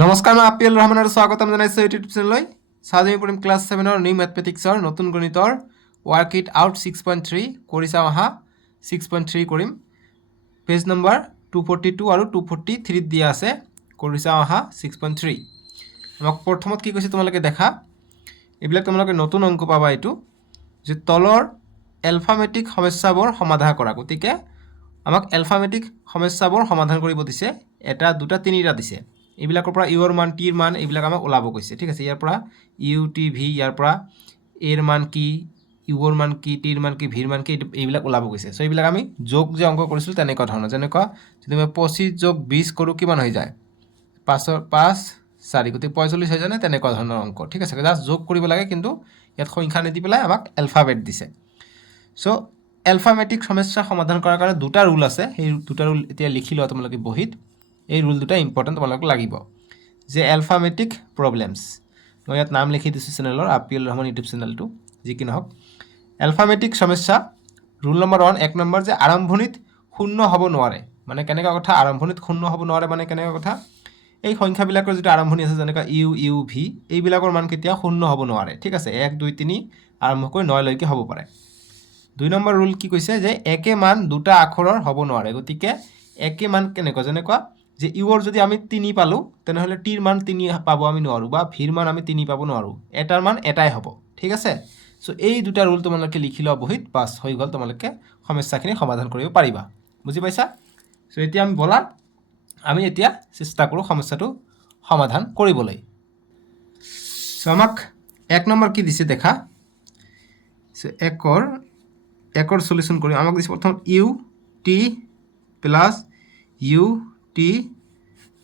নমস্কাৰ মই আপিল ৰহমান আৰু স্বাগতম জনাইছোঁ ইউটিউব চেনেললৈ চাওঁ আমি পঢ়িম ক্লাছ 7ৰ নিউ মেথমেটিক্সৰ নতুন গণিতৰ ৱৰ্ক ইট আউট 6.3 কৰি চাওঁ আহা 6.3 কৰিম পেজ নম্বৰ 242 আৰু 243 দিয়া আছে কৰি চাওঁ আহা 6.3 আমাক প্ৰথমত কি কৈছে তোমালোকে দেখা এইবিলাক তোমালোকে নতুন অংক পাবা এইটো যে তলৰ এলফামেটিক সমস্যাবোৰ সমাধান কৰা গতিকে আমাক এলফামেটিক সমস্যাবোৰ সমাধান কৰিব দিছে এটা দুটা তিনিটা দিছে এইবিলাকৰ পৰা ইউৰ মান টিৰ মান এইবিলাক আমাক ওলাব কৈছে ঠিক আছে ইয়াৰ পৰা ইউ টি ভি ইয়াৰ পৰা এৰ মান কি ইউৰ মান কি টিৰ মান কি ভিৰ মান কি এইবিলাক ওলাব কৈছে সো এইবিলাক আমি যোগ যে অংক কৰিছিল তেনেকুৱা ধৰণৰ যেনেকুৱা যদি মই 25 যোগ 20 কৰো কিমান হৈ যায় 5 5 4 গতি 45 হৈ যায় না তেনেকুৱা ধৰণৰ অংক ঠিক আছে জাস্ট যোগ কৰিব লাগে কিন্তু ইয়াত সংখ্যা নিদি পেলাই আমাক এলফাবেট দিছে সো এলফামেটিক সমস্যা সমাধান কৰাৰ কাৰণে দুটা ৰুল আছে সেই দুটা ৰুল এতিয়া লিখি লোৱা তোমালোকে বহিত এই ৰুল দুটা ইম্পৰ্টেণ্ট তোমালোকক লাগিব যে এলফামেটিক প্ৰবলেমছ মই ইয়াত নাম লিখি দিছোঁ চেনেলৰ আপিল ৰহমান ইউটিউব চেনেলটো যি কি নহওক এলফামেটিক সমস্যা ৰুল নম্বৰ 1 এক নম্বৰ যে আৰম্ভণিত শূন্য হ'ব নোৱাৰে মানে কেনেকা কথা আৰম্ভণিত শূন্য হ'ব নোৱাৰে মানে কেনেকা কথা এই সংখ্যাবিলাকৰ যেটা আৰম্ভণি আছে যেনেকা ইউ ইউ ভি এইবিলাকৰ মান কেতিয়া শূন্য হ'ব নোৱাৰে ঠিক আছে 1 2 3 আৰম্ভ কৰি 9 লৈকে হ'ব পাৰে 2 নম্বৰ ৰুল কি কৈছে যে একে মান দুটা আখৰৰ হ'ব নোৱাৰে গতিকে একে মান কেনেকা যেনেকা যে ইউৰ যদি আমি 3 পালো তেনেহলে টিৰ মান 3 পাবো আমি নোৱাৰো বা ভিৰ মান আমি 3 পাবো নোৱাৰো এটাৰ মান এটাই হ'ব ঠিক আছে সো এই দুটা ৰুল তোমালোকে লিখি লোৱা বহিত পাস হৈ গল তোমালোকে সমস্যাখিনি সমাধান কৰিব পাৰিবা বুজি পাইছা সো এতিয়া আমি বলা আমি এতিয়া চেষ্টা কৰো সমস্যাটো সমাধান কৰিবলৈ সো আমাক এক নম্বৰ কি দিছে দেখা সো একৰ সলিউশন কৰি আমাক দিছে প্ৰথম U T plus U T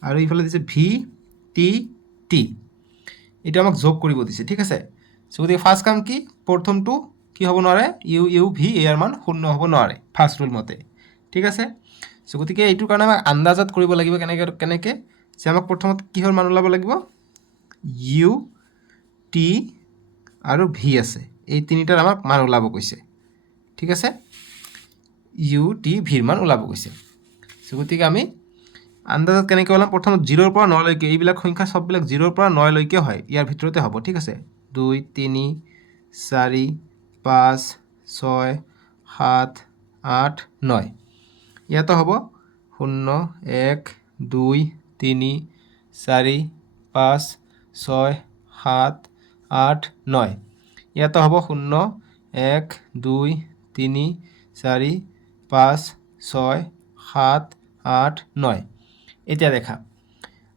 আৰু ইফালে দিছে ভি টি টি এটা আমাক যোগ কৰিব দিছে ঠিক আছে সো গতিকে ফাৰ্স্ট কাম কি প্ৰথমটো কি হ'ব নোৱাৰে ইউ ইউ ভি এৰ মান শূন্য হ'ব নোৱাৰে ফাৰ্স্ট ৰুল মতে ঠিক আছে সো গতিকে এইটো কাৰণে আমাক আন্দাজত কৰিব লাগিব কেনেকে যে আমাক প্ৰথমত কিহৰ মান ওলাব লাগিব ইউ টি আৰু ভি আছে এই তিনিটাৰ আমাক মান ওলাব কৈছে ঠিক আছে ইউ টি ভিৰ মান ওলাব কৈছে সো গতিকে আমি আন্দাজত কেনেকৈ ওলাম প্ৰথম 0 পৰা 9 লৈকে এইবিলাক সংখ্যা সববিলাক 0 পৰা 9 লৈকে হয় ইয়াৰ ভিতৰতে হ'ব ঠিক আছে 2 3 4 5 6 7 8 9 ইয়াতো হ'ব 0 1 2 3 4 5 6 7 8 9 ইয়াতো হ'ব 0 1 2 3 4 5 6 7 8 9 এতিয়া দেখা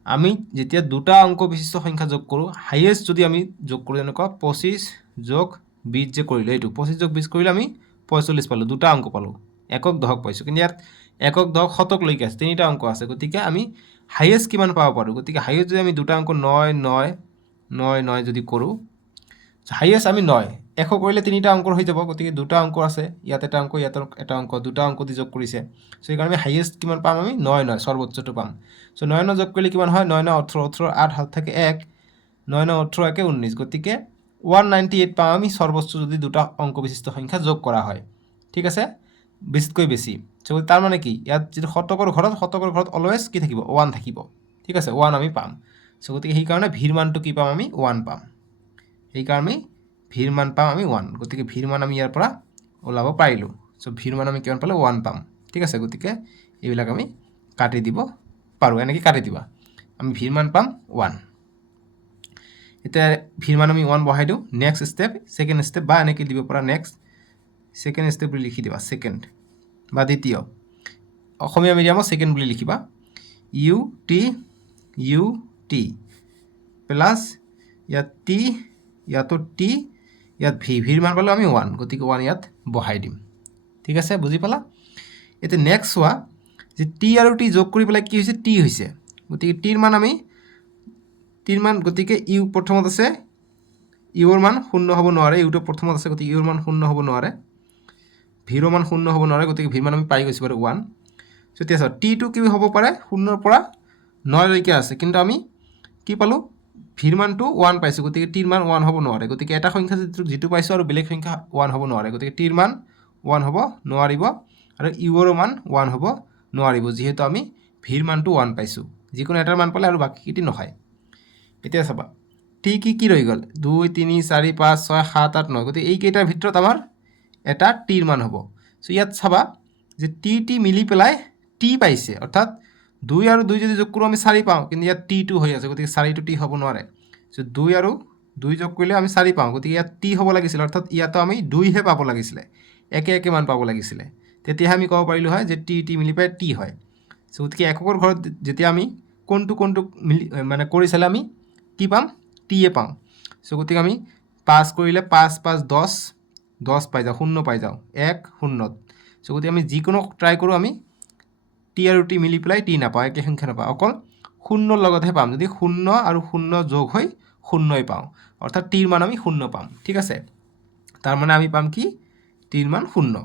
আমি যেতিয়া দুটা অংক বিশিষ্ট সংখ্যা যোগ কৰো হাইয়েস্ট যদি আমি যোগ কৰো এনেকুৱা 25 যোগ 20 যে কৰিলে এইটো 25 যোগ 20 কৰিলে আমি 45 পালো দুটা অংক পালো একক দহক পাইছো কিন্তু ইয়াত একক দহক শতক লৈকে আছে তিনিটা অংক আছে গতিকে আমি হাইয়েস্ট কিমান পাব পাৰো গতিকে হাইয়েস্ট যদি আমি দুটা অংক 9 9 9 9 যদি কৰো হাইয়েস্ট আমি 9 এশ কৰিলে তিনিটা অংকৰ হৈ যাব গতিকে দুটা অংক আছে ইয়াত এটা অংক ইয়াত এটা অংক দুটা অংক দি যোগ কৰিছে সো এই কাৰণে হাইয়েস্ট কিমান পাম আমি 9 9 সৰ্বোচ্চটো পাম সো 9 9 যোগ কৰিলে কিমান হয় 9 9 18 18 8 হাত থাকে 1 9 9 18 একে 19 গতিকে 198 পাম আমি সর্বোচ্চ যদি দুটা অংক বিশিষ্ট সংখ্যা যোগ কৰা হয় ঠিক আছে 20 কৈ বেছি সো তাৰ মানে কি ইয়াত যদি শতকৰ ঘৰত অলৱেজ কি থাকিব 1 থাকিব ঠিক আছে 1 আমি পাম সো গতিকে এই কাৰণে ভিৰ মানটো কি পাম আমি 1 পাম এই কাৰণে ভিৰ মান পাম আমি 1 গতিকে ভিৰ মান আমি ইয়াৰ পৰা ওলাব পাৰিলো সো ভিৰ মান আমি কিমান পালে 1 পাম ঠিক আছে গতিকে এইবিলাক আমি কাটি দিব পাৰো এনেকৈ কাটি দিবা আমি ভিৰ মান পাম 1 এটা ভিৰ মান আমি 1 বহাই দিও নেক্সট স্টেপ সেকেন্ড স্টেপ বা এনেকৈ দিব পৰা নেক্সট সেকেন্ড স্টেপ বুলি লিখি দিবা সেকেন্ড বা দ্বিতীয় অসমীয়া মিডিয়ামত সেকেন্ড বুলি লিখিবা ইউ টি প্লাস ইয়াত টি ইয়াতো টি ইয়াত ভি ভিৰ মান পালো আমি 1 গতিকে 1 ইয়াত বহাই দিম ঠিক আছে বুজি পালা এতে নেক্সট হোৱা যে টি আৰু টি যোগ কৰি পেলাই কি হৈছে টি হৈছে গতিকে টিৰ মান আমি টিৰ মান গতিকে ইউ প্ৰথমত আছে ইউৰ মান শূন্য হ'ব নোৱাৰে ইউটো প্ৰথমত আছে গতিকে ইউৰ মান শূন্য হ'ব নোৱাৰে ভিৰ মান শূন্য হ'ব নোৱাৰে গতিকে ভিৰ মান আমি পাই গৈছো বাৰু 1 সো এতিয়া চাও টি টো কি হ'ব পাৰে 0 ৰ পৰা 9 লৈকে আছে কিন্তু আমি কি পালো ভিৰ মানটো 1 পাইছো গতিকে টিৰ মান 1 হ'ব নোৱাৰে গতিকে এটা সংখ্যা যেটো পাইছো আৰু বেলেগ সংখ্যা 1 হ'ব নোৱাৰে গতিকে টিৰ মান 1 হ'ব নোৱাৰিব আৰু ইউৰ মান 1 হ'ব নোৱাৰিব যেহেতু আমি ভিৰ মানটো 1 পাইছো যিকোনো এটাৰ মান পালে আৰু বাকি কিটি নহয় এতিয়া চাবা টি কি ৰৈ গ'ল 2 3 4 5 6 7 8 9 গতিকে এইকেইটাৰ ভিতৰত আমাৰ এটা টিৰ মান হ'ব সো ইয়াত চাবা যে টি মিলি পেলাই টি পাইছে অৰ্থাৎ 2 আৰু 2 যদি যোগ কৰোঁ আমি 4 পাওঁ কিন্তু ইয়াত টি2 হৈ আছে গতিকে 4টো টি হ'ব নোৱাৰে সো 2 আৰু 2 যোগ কৰিলে আমি 4 পাওঁ গতিকে ইয়াত টি হ'ব লাগিছিল অৰ্থাৎ ইয়াতো আমি 2 হে পাব লাগিছিলে একে মান পাব লাগিছিলে তেতিয়া আমি ক'ব পাৰিলো হয় যে টি মিলি পাই টি হয় সো গতিকে এককৰ ঘৰত যেতিয়া আমি কোনটো মিলি মানে কৰি চালে আমি কি পাম টি এ পাওঁ সো গতিকে আমি 5 কৰিলে 5 5 10 10 পাই যাওঁ 0 পাই যাওঁ 1 0 সো গতিকে আমি যিকোনো ট্ৰাই কৰোঁ আমি টি আৰু টি মিলি পেলাই টি নাপাওঁ একে সংখ্যা নাপাওঁ অকল 0 লগতহে পাম যদি 0 আৰু 0 যোগ হৈ 0ই পাওঁ অৰ্থাৎ টিৰ মান আমি 0 পাম ঠিক আছে তাৰ মানে আমি পাম কি টিৰ মান 0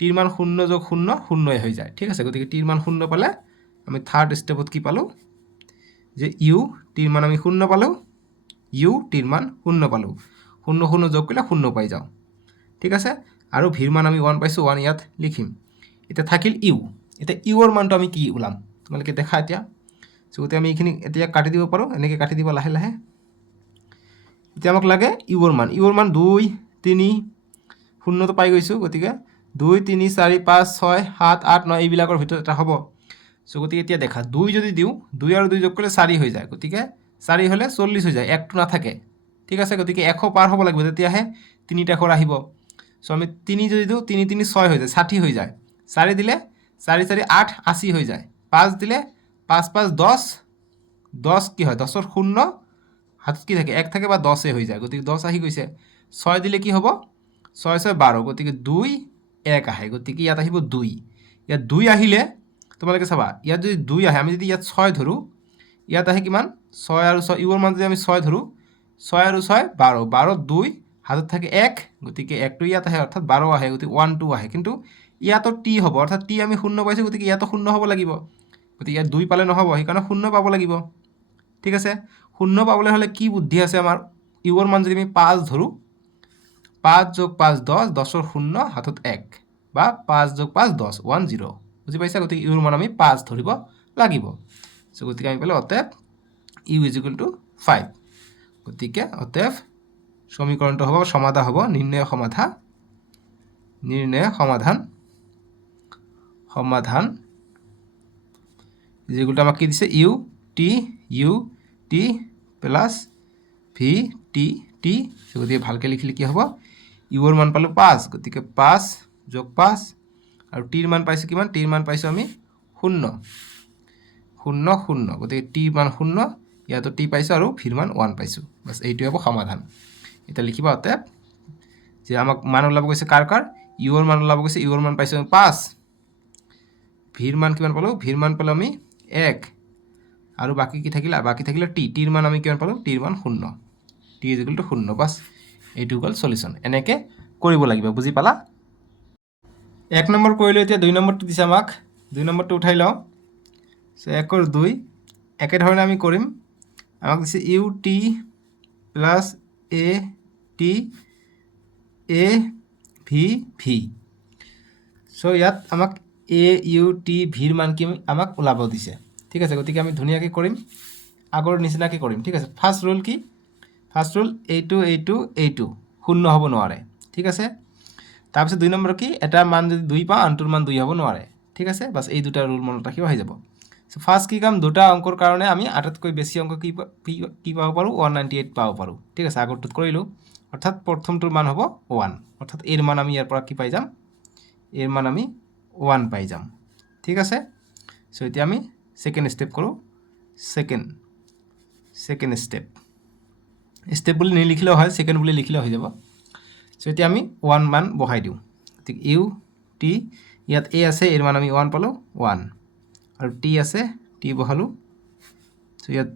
টিৰ মান 0 যোগ 0 0ই হৈ যায় ঠিক আছে গতিকে টিৰ মান 0 পালে আমি থাৰ্ড ষ্টেপত কি পালোঁ যে ইউ টিৰ মান আমি 0 পালোঁ ইউ টিৰ মান 0 পালোঁ 0 0 যোগ কৰিলে 0 পাই যাওঁ ঠিক আছে আৰু ভিৰ মান আমি 1 পাইছোঁ 1 ইয়াত লিখিম এতিয়া থাকিল ইউ এতিয়া ইউৰ মানটো আমি কি ওলাম তোমালোকে দেখা এতিয়া সো গতিকে আমি এইখিনি এতিয়া কাটি দিব পাৰোঁ এনেকৈ কাটি দিব লাহে লাহে এতিয়া আমাক লাগে ইউৰ মান 2 3 0টো পাই গৈছোঁ গতিকে 2 3 4 5 6 7 8 9 এইবিলাকৰ ভিতৰত এটা হ'ব সো গতিকে এতিয়া দেখা 2 যদি দিওঁ 2 আৰু 2 যোগ কৰিলে 4 হৈ যায় গতিকে 4 হ'লে 40 হৈ যায় একটো নাথাকে ঠিক আছে গতিকে 100 পাৰ হ'ব লাগিব তেতিয়াহে 3টা ঘৰ আহিব সো আমি 3 যদি দিওঁ 3 3 6 হৈ যায় 60 হৈ যায় 4 দিলে 4 4 8 80 হৈ যায় 5 দিলে 5 5 10 10 কি হয় 10ৰ 0 হাতত কি থাকে 1 থাকে বা 10 হৈ যায় গতিকে 10 আহি গৈছে 6 দিলে কি হ'ব 6 6 12 গতিকে 2 1 আহে গতিকে ইয়াত আহিব 2 ইয়াত 2 আহিলে তোমালোকে চাবা ইয়াত যদি 2 আহে আমি যদি ইয়াত 6 ধৰোঁ ইয়াত আহে কিমান 6 আৰু 6 ইউৰ মান যদি আমি 6 ধৰোঁ 6 আৰু 6 12 12 2 হাতত থাকে 1 গতিকে 1টো ইয়াত আহে অৰ্থাৎ 12 আহে গতিকে 1 2 আহে কিন্তু ইয়াতো টি হ'ব অৰ্থাৎ টি আমি 0 পাইছোঁ গতিকে ইয়াতো 0 হ'ব লাগিব গতিকে ইয়াত 2 পালে নহ'ব সেইকাৰণে 0 পাব লাগিব ঠিক আছে 0 পাবলৈ হ'লে কি বুদ্ধি আছে আমাৰ ইউৰ মান যদি আমি 5 ধৰোঁ 5 যোগ 5 10 10ৰ 0 হাতত 1 বা 5 যোগ 5 10 1 0 বুজি পাইছা গতিকে ইউৰ মান আমি 5 ধৰিব লাগিব সো গতিকে আমি পালোঁ অতএব ইউ ইজ ইকুৱেল টু 5 গতিকে অতএব সমীকৰণটো হ'ব সমাধান হ'ব নিৰ্ণয় সমাধান যেগুলো আমাক কি দিছে U T plus V T গতিকে ভালকৈ লিখিলে কি হ'ব ইউৰ মান পালোঁ 5 গতিকে 5 যোগ 5 আৰু টিৰ মান পাইছোঁ কিমান টিৰ মান পাইছোঁ আমি 0 0 0 গতিকে টি মান 0 ইয়াতো টি পাইছোঁ আৰু ভিৰ মান 1 পাইছোঁ বাছ এইটোৱে হ'ব সমাধান এতিয়া লিখিবা অতএব যে আমাক মান ওলাব গৈছে কাৰ ইউৰ মান ওলাব গৈছে ইউৰ মান পাইছোঁ আমি 5 ভিৰ মান কিমান পালোঁ ভিৰ মান পালোঁ আমি 1 আৰু বাকি কি থাকিলে বাকি থাকিলে টিৰ মান আমি কিমান পালোঁ টিৰ মান 0 T is equal to 0 bus এইটো হ'ল সলিউশ্যন এনেকৈ কৰিব লাগিব বুজি পালা 1 নম্বৰ কৰিলোঁ এতিয়া 2 নম্বৰটো দিছে আমাক 2 নম্বৰটো উঠাই লওঁ সো 1 আৰু 2 একেধৰণে আমি কৰিম আমাক দিছে U T plus A T A V so ইয়াত আমাক এ ইউ টি ভিৰ মান কি আমাক ওলাব দিছে ঠিক আছে গতিকে আমি ধুনীয়াকৈ কৰিম আগৰ নিচিনাকৈ কৰিম ঠিক আছে ফাৰ্ষ্ট ৰুল কি ফাৰ্ষ্ট ৰুল এইটো 0 হ'ব নোৱাৰে ঠিক আছে তাৰপিছত 2 নম্বৰ কি এটা মান যদি 2 পাওঁ আনটোৰ মান 2 হ'ব নোৱাৰে ঠিক আছে বাছ এই দুটা ৰুল মনত ৰাখিব হৈ যাব সো ফাৰ্ষ্ট কি কাম দুটা অংকৰ কাৰণে আমি আটাইতকৈ বেছি অংক কি পাব পাৰোঁ 198 পাব পাৰোঁ ঠিক আছে আগৰটোত কৰিলোঁ অৰ্থাৎ প্ৰথমটোৰ মান হ'ব 1 অৰ্থাৎ এৰ মান আমি ইয়াৰ পৰা কি পাই যাম এর মান আমি 1 পাই যাম ঠিক আছে সো এতিয়া আমি সেকেন্ড স্টেপ কৰোঁ সেকেন্ড স্টেপ বুলি নিলিখিলেও হয় সেকেন্ড বুলি লিখিলেও হৈ যাব সো এতিয়া আমি 1 মান বহাই দিওঁ ঠিক ইউ টি ইয়াত এ আছে এর মান আমি 1 পালোঁ 1 আৰু টি আছে টি বহালোঁ সো ইয়াত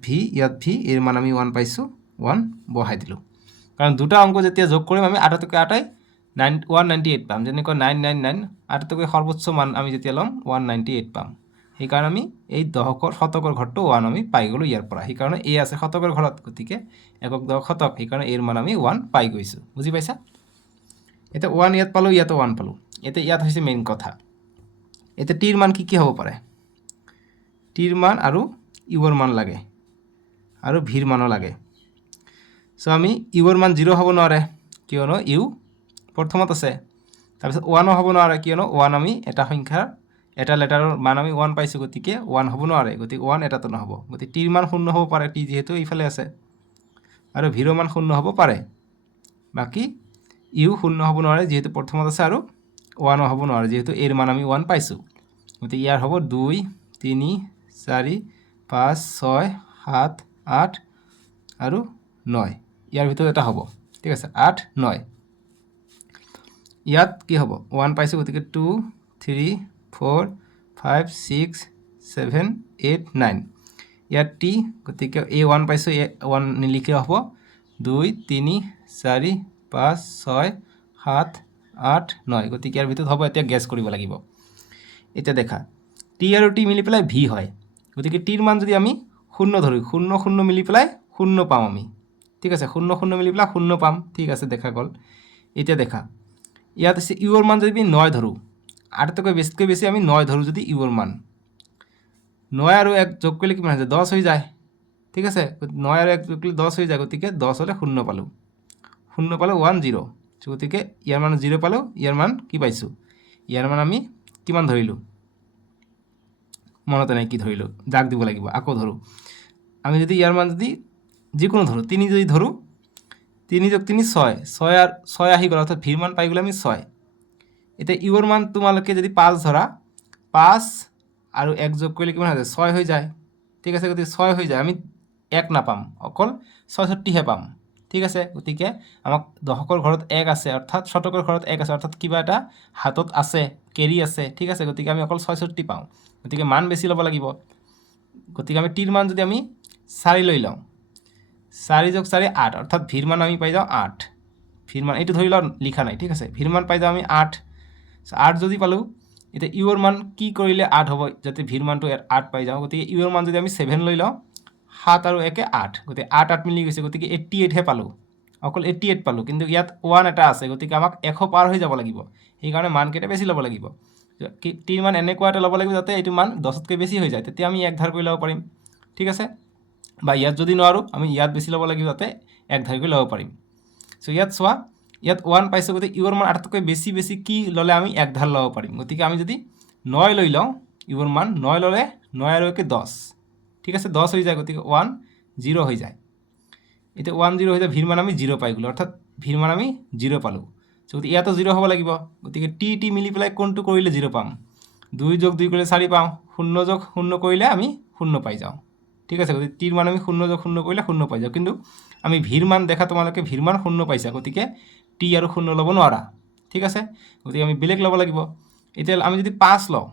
ভি এৰ মান আমি 1 পাইছোঁ 1 বহাই দিলোঁ কাৰণ দুটা অংক যেতিয়া যোগ কৰিম আমি আটাইতকৈ আটাই 198 পাম যেনেকৈ 999 আটাইতকৈ সৰ্বোচ্চ মান আমি যেতিয়া ল'ম 198 পাম সেইকাৰণে আমি এই দশকৰ শতকৰ ঘৰটো 1 আমি পাই গ'লোঁ ইয়াৰ পৰা সেইকাৰণে এ আছে শতকৰ ঘৰত গতিকে একক দশক শতক সেইকাৰণে এৰ মান আমি 1 পাই গৈছোঁ বুজি পাইছা এতিয়া 1 ইয়াত পালোঁ ইয়াতো 1 পালোঁ এতিয়া ইয়াত হৈছে মেইন কথা এতিয়া টিৰ মান কি হ'ব পাৰে টিৰ মান আৰু ইউৰ মান লাগে আৰু ভিৰ মানো লাগে। চ' আমি ইউৰ মান 0 হ'ব নোৱাৰে কিয়নো ইউ প্ৰথমত আছে। তাৰপিছত 1 হ'ব নোৱাৰে কিয়নো 1 আমি এটা সংখ্যাৰ এটা লেটাৰৰ মান আমি 1 পাইছোঁ, গতিকে 1 হ'ব নোৱাৰে, গতিকে 1 এটাতো নহ'ব। গতিকে টিৰ মান 0 হ'ব পাৰে, টি যিহেতু এইফালে আছে, আৰু ভিৰ মান 0 হ'ব পাৰে। বাকী ইউ 0 হ'ব নোৱাৰে যিহেতু প্ৰথমত আছে, আৰু 1 হ'ব নোৱাৰে যিহেতু এৰ মান আমি 1 পাইছোঁ। গতিকে ইয়াৰ হ'ব 2 3 4 5 6 7 8 আৰু 9। ইয়াৰ ভিতৰত এটা হ'ব, ঠিক আছে, 8 9। ইয়াত কি হ'ব, 1 পাইছোঁ, গতিকে 2 3 4 5 6 7 8 9। ইয়াত টি, গতিকে এই 1 পাইছোঁ, এই 1 নিলিখিলেও হ'ব, 2 3 4 5 6 7 8 9। গতিকে ইয়াৰ ভিতৰত হ'ব। এতিয়া গেছ কৰিব লাগিব। এতিয়া দেখা, টি আৰু টি মিলি পেলাই ভি হয়, গতিকে টিৰ মান যদি আমি 0 ধৰোঁ, 0 0 মিলি পেলাই 0 পাম আমি, ঠিক আছে, 0 0 মিলি পেলাই 0 পাম, ঠিক আছে, দেখা গ'ল। এতিয়া দেখা, ইয়াত আছে ইউৰ মান যদি আমি 9 ধৰোঁ, আটাইতকৈ বেছিতকৈ বেছি আমি 9 ধৰোঁ যদি ইউৰ মান, 9 আৰু 1 যোগ কৰিলে কিমান হৈ যায়, 10 হৈ যায়, ঠিক আছে, 9 আৰু 1 যোগ কৰিলে 10 হৈ যায়, গতিকে 10 হ'লে 0 পালোঁ, 0 পালোঁ 1 0। গতিকে ইয়াৰ মান 0 পালোঁ, ইয়াৰ মান কি পাইছোঁ, ইয়াৰ মান আমি কিমান ধৰিলোঁ, মনতে নাই কি ধৰিলোঁ, জাগ দিব লাগিব, আকৌ ধৰোঁ। আমি যদি ইয়াৰ মান যদি যিকোনো ধৰোঁ, 3 যদি ধৰোঁ, 3 যোগ 3 6, 6 আৰ 6 আহি গ'ল, অৰ্থাৎ ভিৰ মান পাই গ'লে আমি 6। এতিয়া ইউৰ মান তোমালোকে যদি 5 ধৰা, 5 আৰু 1 যোগ কৰিলে কিমান হৈ যায়, 6 হৈ যায়, ঠিক আছে, গতিকে 6 হৈ যায়, আমি 1 নাপাম, অকল 66হে পাম, ঠিক আছে। গতিকে আমাক দশকৰ ঘৰত 1 আছে, অৰ্থাৎ শতকৰ ঘৰত 1 আছে, অৰ্থাৎ কিবা এটা হাতত আছে, কেৰি আছে, ঠিক আছে, গতিকে আমি অকল 66 পাওঁ, গতিকে মান বেছি ল'ব লাগিব। গতিকে আমি টিৰ মান যদি আমি 4 লৈ লওঁ, 4 যোগ 4 8, অর্থাৎ ভিৰ মান আমি পাই যাওঁ 8। ভিৰ মান এইটো ধৰি লওঁ লিখা নাই, ঠিক আছে, ভিৰ মান পাই যাওঁ আমি 8। 8 যদি পালোঁ, এতিয়া ইউৰ মান কি কৰিলে 8 হ'ব, যাতে ভিৰ মানটো 8 পাই যাওঁ, গতিকে ইউৰ মান যদি আমি 7 লৈ লওঁ, 7 আৰু 1 8, গতিকে 8 8 মিলি গৈছে, গতিকে 88হে পালোঁ, অকল 88 পালোঁ, কিন্তু ইয়াত 1 এটা আছে, গতিকে আমাক 100 পাৰ হৈ যাব লাগিব, সেইকাৰণে মানকেইটা বেছি ল'ব লাগিব। টিৰ মান এনেকুৱা এটা ল'ব লাগিব যাতে এইটো মান 10তকৈ বেছি হৈ যায়, তেতিয়া আমি 1 ধাৰ কৰি ল'ব পাৰিম, ঠিক আছে, বা ইয়াত যদি নোৱাৰোঁ আমি ইয়াত বেছি ল'ব লাগিব যাতে 1 ধাৰ কৰি ল'ব পাৰিম। চ' ইয়াত চোৱা, ইয়াত 1 পাইছোঁ, গতিকে ইউৰ মান আটাইতকৈ বেছি বেছি কি ল'লে আমি 1 ধাৰ ল'ব পাৰিম, গতিকে আমি যদি 9 লৈ লওঁ, ইউৰ মান 9 ল'লে 9 আৰু 1 10, ঠিক আছে, 10 হৈ যায়, গতিকে 1 0 হৈ যায়। এতিয়া 1 0 হৈ যায়, ভিৰ মান আমি 0 পাই গ'লোঁ, অৰ্থাৎ ভিৰ মান আমি 0 পালোঁ। গতিকে ইয়াতো 0 হ'ব লাগিব, গতিকে টি টি মিলি পেলাই কোনটো কৰিলে 0 পাম, 2 যোগ 2 কৰিলে 4 পাওঁ, 0 যোগ 0 কৰিলে আমি 0 পাই যাওঁ, ঠিক আছে, গতিকে টিৰ মান আমি 0 যোগ 0 কৰিলে 0 পাই যাওঁ, কিন্তু আমি ভিৰ মান দেখা, তোমালোকে ভিৰ মান 0 পাইছা, গতিকে টি আৰু 0 ল'ব নোৱাৰা, ঠিক আছে, গতিকে আমি বেলেগ ল'ব লাগিব। এতিয়া আমি যদি 5 লওঁ,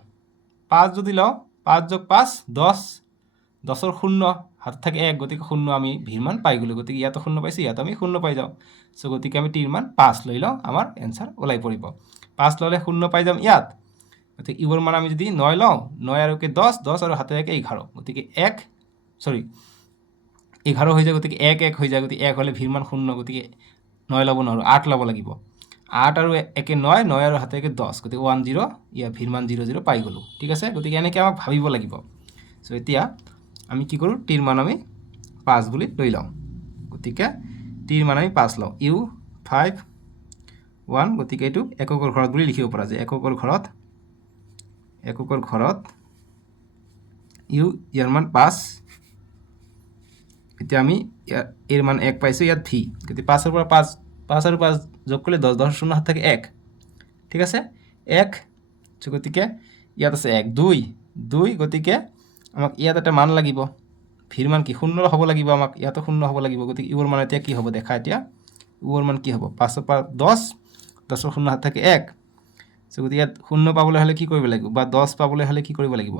5 যদি লওঁ, 5 যোগ 5 10, 10ৰ 0 হাত থাকে 1, গতিকে 0 আমি ভিৰ মান পাই গ'লোঁ, গতিকে ইয়াতো 0 পাইছোঁ, ইয়াত আমি 0 পাই যাওঁ। চ' গতিকে আমি টিৰ মান 5 লৈ লওঁ, আমাৰ এনচাৰ ওলাই পৰিব। 5 ল'লে 0 পাই যাম ইয়াত, গতিকে ইউৰ মান আমি যদি 9 লওঁ, 9 আৰু 10, 10 আৰু হাতে 1 11, গতিকে 11 হৈ যায়, গতিকে 1 1 হৈ যায়, গতিকে 1 হ'লে ভিৰ মান 0, গতিকে 9 ল'ব নোৱাৰোঁ, 8 ল'ব লাগিব, 8 আৰু 1 9, 9 আৰু হাতে 10, গতিকে 1 0, ইয়াৰ ভিৰ মান 0 0 পাই গ'লোঁ, ঠিক আছে, গতিকে এনেকৈ আমাক ভাবিব লাগিব। চ' এতিয়া আমি কি কৰোঁ, টিৰ মান আমি 5 বুলি লৈ লওঁ, গতিকে টিৰ মান আমি 5 লওঁ, ইউ 5 1, গতিকে এইটো এককৰ ঘৰত বুলি লিখিব পৰা যায়, এককৰ ঘৰত ইউ, ইয়াৰ মান 5। এতিয়া আমি এৰ মান 1 পাইছোঁ, ইয়াত ভি, গতিকে 5 আৰু 5 যোগ কৰিলে 10, 10 শূন্য হাত থাকে 1, ঠিক আছে, 1, গতিকে ইয়াত আছে 1 2 2, গতিকে আমাক ইয়াত এটা মান লাগিব, ভিৰ মান কি 0 হ'ব লাগিব, আমাক ইয়াতো 0 হ'ব লাগিব, গতিকে ইউৰ মান এতিয়া কি হ'ব দেখা, এতিয়া ইউৰ মান কি হ'ব, 5 ৰ পৰা 10, 10ৰ শূন্য হাত থাকে 1, গতিকে ইয়াত 0 পাবলৈ হ'লে কি কৰিব লাগিব, বা 10 পাবলৈ হ'লে কি কৰিব লাগিব,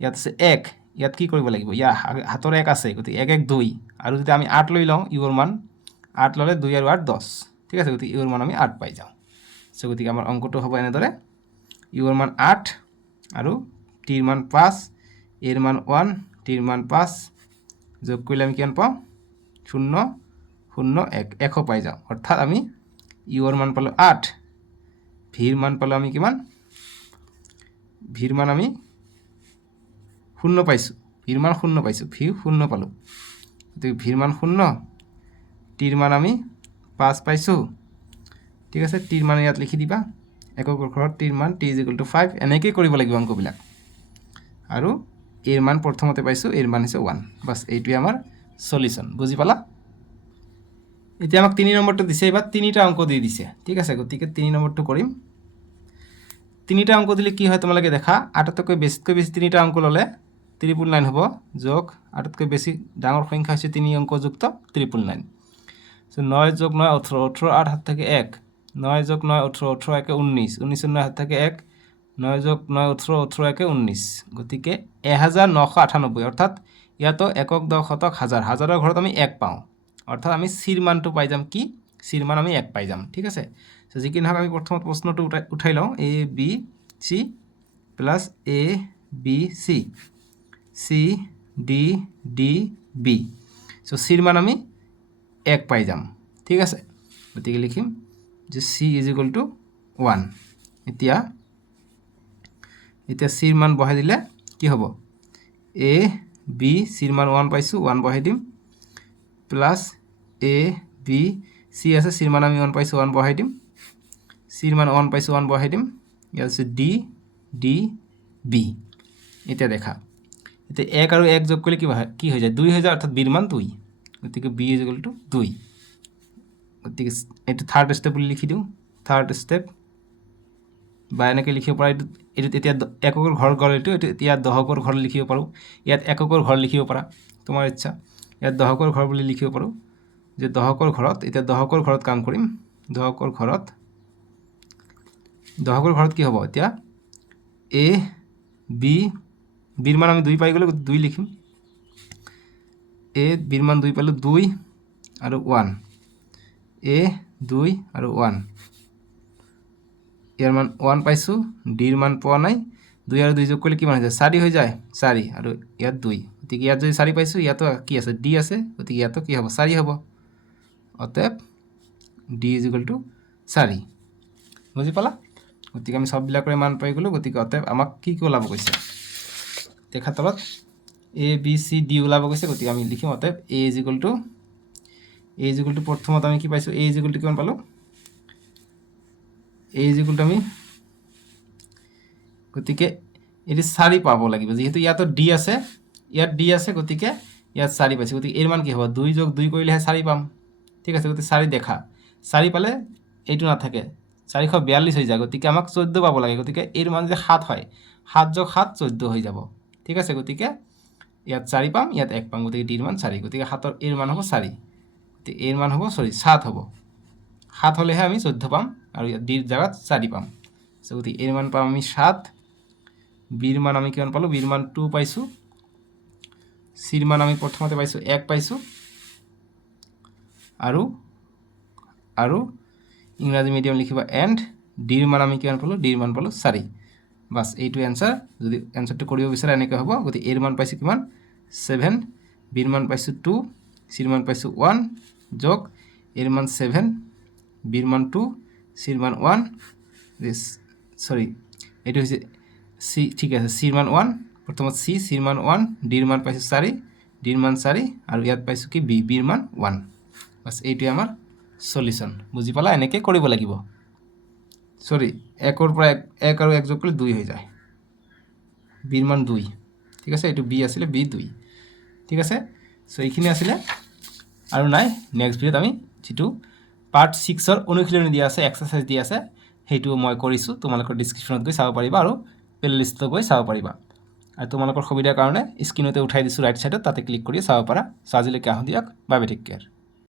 ইয়াত আছে 1, ইয়াত কি কৰিব লাগিব, ইয়াৰ হাতৰ 1 আছে, গতিকে 1 1 2, আৰু যদি আমি 8 লৈ লওঁ, ইউৰ মান 8 ল'লে 2 আৰু 8 10, ঠিক আছে, গতিকে ইউৰ মান আমি 8 পাই যাওঁ। চ' গতিকে আমাৰ অংকটো হ'ব এনেদৰে, ইউৰ মান 8 আৰু টিৰ মান 5, এর মান 1, টির মান 5, যোগ করলে আমি কিমান পাওঁ, 0 0 1, 100 পাই যাওঁ, অর্থাৎ আমি ইউর মান পালোঁ 8, ভিৰ মান পালোঁ আমি কিমান, ভিৰ মান আমি 0 পাইছোঁ, ভিৰ মান 0 পাইছোঁ, ভি 0 পালোঁ, গতিকে ভিৰ মান 0 টিৰ মান আমি 5 পাইছোঁ ঠিক আছে টিৰ মান ইয়াত লিখি দিবা এককৰ ঘৰত টিৰ মান t = 5 এনেকৈ কৰিব লাগিব অংকবিলাক আৰু এৰ মান প্ৰথমতে পাইছোঁ এৰ মান হৈছে 1 বাস এইটোৱে আমাৰ সলিউশন বুজি পালা এতিয়া আমাক 3 নম্বৰটো দিছে এবাৰ তিনিটা অংক দি দিছে ঠিক আছে গতিকে 3 নম্বৰটো কৰিম তিনিটা অংক দিলে কি হয় তোমালোকে দেখা আটাতকৈ বেছি তিনিটা অংক ললে 999 হ'ব যোগ আটাতকৈ বেছি ডাঙৰ সংখ্যা হৈছে 3 অংক যুক্ত 999 সো 9 যোগ 9 18 18 8 হাত থেকে 1 9 যোগ 9 18 18 একে 19 19 9 হাত থেকে 1 9 যোগ 9 18 18 একে 19 গতিকে 1998 অর্থাৎ ইয়াতো একক দশক শতক হাজার হাজাৰৰ ঘৰত আমি 1 পাওঁ অৰ্থাৎ আমি সিৰ মানটো পাই যাম কি সিৰ মান আমি 1 পাই যাম ঠিক আছে সো যি কি নহওক আমি প্ৰথমত প্ৰশ্নটো উঠাই লওঁ a b c plus a b c c d d b সো সিৰ মান আমি 1 পাই যাম ঠিক আছে গতিকে লিখিম যে c = 1 এতিয়া সিৰ মান বহাই দিলে কি হ'ব a b সিৰ মান 1 পাইছোঁ 1 বহাই দিম প্লাস a b c আছে সিৰ মান আমি 1 পাইছোঁ 1 বহাই দিম সিৰ মান 1 পাইছোঁ 1 বহাই দিম ইয়াত আছে d d b এতিয়া দেখা এতিয়া 1 আৰু 1 যোগ কৰিলে কি হৈ যায় 2 হৈ যায় অৰ্থাৎ b ৰ মান 2 গতিকে b = 2 গতিকে এইটো থাৰ্ড স্টেপ বুলি লিখি দিওঁ থাৰ্ড স্টেপ বা এনেকৈ লিখিব পাৰা এইটো এতিয়া এককৰ ঘৰ গ'ল এইটো এতিয়া দশকৰ ঘৰ লিখিব পাৰোঁ ইয়াত এককৰ ঘৰ লিখিব পাৰা তোমাৰ ইচ্ছা ইয়াত দশকৰ ঘৰ বুলি লিখিব পাৰোঁ যে দশকৰ ঘৰত এতিয়া দশকৰ ঘৰত কাম কৰিম দশকৰ ঘৰত কি হ'ব এতিয়া a b বিৰ মান আমি 2 পাই গ'লে 2 লিখিম a বিৰ মান 2 পালোঁ 2 আৰু 1 a 2 আৰু 1 ইয়াৰ মান 1 পাইছোঁ ডিৰ মান পোৱা নাই 2 আৰু 2 যোগ কৰিলে কিমান হৈ যায় 4 হৈ যায় 4 আৰু ইয়াত 2 গতিকে ইয়াত যদি 4 পাইছোঁ ইয়াতো কি আছে d আছে গতিকে ইয়াতো কি হ'ব 4 হ'ব অতএব d = 4 বুজি পালা গতিকে আমি সববিলাকৰ মান পাই গ'লো গতিকে অতএব আমাক কি ওলাব কৈছে দেখা তলত a b c d ওলাব কৈছে গতিকে আমি লিখিম অতএব a = প্ৰথমত আমি কি পাইছোঁ a = কিমান পালোঁ a = আমি গতিকে এটি 4 পাব লাগিব যেহেতু ইয়াতো d আছে ইয়াত d আছে গতিকে ইয়াত 4 পাইছোঁ গতিকে এর মান কি হ'ব 2 যোগ 2 কৰিলেহে 4 পাম ঠিক আছে গতিকে 4 দেখা 4 পালে এইটো নাথাকে 442 হৈ যায় গতিকে আমাক 14 পাব লাগে গতিকে এর মান যে 7 হয় 7 যোগ 7 14 হৈ যাব ঠিক আছে গতিকে ইয়াত 4 পাম ইয়াত 1 পাম গতিকে d ৰ মান 4 গতিকে 7 ৰ এর মান হ'ব 4 গতিকে এর মান হ'ব 7 হ'ব 7 হলেহে আমি 14 পাম আৰু d ৰ জায়গাত 4 পাম সো গতিকে এৰ মান পাম আমি 7 b ৰ মান আমি কিমান পালোঁ b ৰ মান 2 পাইছোঁ c ৰ মান আমি প্ৰথমতে পাইছোঁ 1 পাইছোঁ আৰু ইংৰাজী মিডিয়াম লিখিবা এন্ড d ৰ মান আমি কিমান পালোঁ d ৰ মান পালোঁ 4 বাস এইটো এনসাৰ যদি এনসাৰটো কৰিব বিচাৰা এনেকৈ হ'ব গতিকে এৰ মান পাইছোঁ কিমান 7 b ৰ মান পাইছোঁ 2 c ৰ মান পাইছোঁ 1 যোগ এৰ মান 7 b ৰ মান 2 c ৰ মান 1 সৰি এইটো হৈছে c ঠিক আছে c ৰ মান 1 প্ৰথমত c ৰ মান 1 d ৰ মান পাইছোঁ 4 d ৰ মান 4 আৰু ইয়াত পাইছোঁ কি b ৰ মান 1 বাস এইটোৱে আমাৰ সলিউশন বুজি পালা এনেকৈ কৰিব লাগিব সৰি 1 ৰ পৰা 1 আৰু 1 যোগ কৰিলে 2 হৈ যায় b ৰ মান 2 ঠিক আছে এইটো b আছিলে b 2 ঠিক আছে সো এইখিনি আছিলে আৰু নাই নেক্সট ভিডিঅ'ত আমি যেটো পাৰ্ট 6 ৰ অনুশীলনী দিয়া আছে এক্সাৰসাইজ দিয়া আছে হেইটো মই কৰিছোঁ তোমালোকৰ ডেসক্ৰিপচনত গৈ চাব পাৰিবা আৰু প্লেলিষ্টত গৈ চাব পাৰিবা আৰু তোমালোকৰ সুবিধাৰ কাৰণে স্ক্ৰিনতে উঠাই দিছোঁ ৰাইট সাইডত তাতে ক্লিক কৰি চাব পাৰা সো আজিলৈকে আহো দিয়ক বাই বাই টেক কেয়াৰ